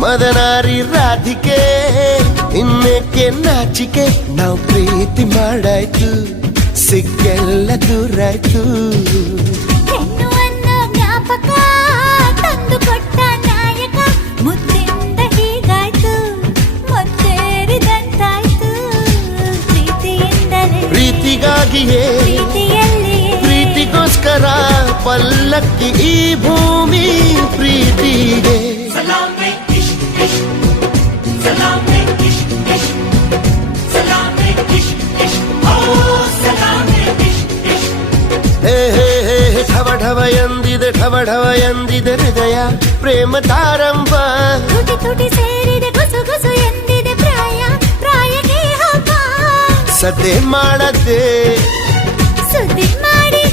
ಮದನಾರಿ ರಾಧಿಕೆ ಇನ್ನೇಕೆ ನಾಚಿಕೆ ನಾವು ಪ್ರೀತಿ ಮಾಡಾಯ್ತು ಸಿಕ್ಕೆಲ್ಲ ದೂರಾಯ್ತು ಹೆಣ್ಣು ಅನ್ನೋ ಜ್ಞಾಪಕ ತಂದು ಕೊಟ್ಟ ನಾಯಕ ಮುದ್ದಿಂದ ಹೀಗಾಯ್ತು ಮುತ್ತೇರಿದಂತಾಯ್ತು ಪ್ರೀತಿಯಿಂದಲೇ ಪ್ರೀತಿಗಾಗಿಯೇ ಪ್ರೀತಿಯಲ್ಲಿಯೇ ಪ್ರೀತಿಗೋಸ್ಕರ ಪಲ್ಲಕ್ಕಿ ಈ ಭೂಮಿ ಪ್ರೀತಿಗೆ ಢವ ಎಂದಿದೆ ಢವ ಢವ ಎಂದಿದೆ ಹೃದಯ ಪ್ರೇಮ ತಾರಂಭ ತುಟಿ ತುಟಿ ಸೇರಿದೆ ಗುಸು ಗುಸು ಎಂದಿದೆ ಪ್ರಾಯ ಪ್ರಾಯಕ್ಕೆ ಹಬ್ಬ ಸದ್ದೆ ಮಾಡದೆ ಸುದ್ದಿ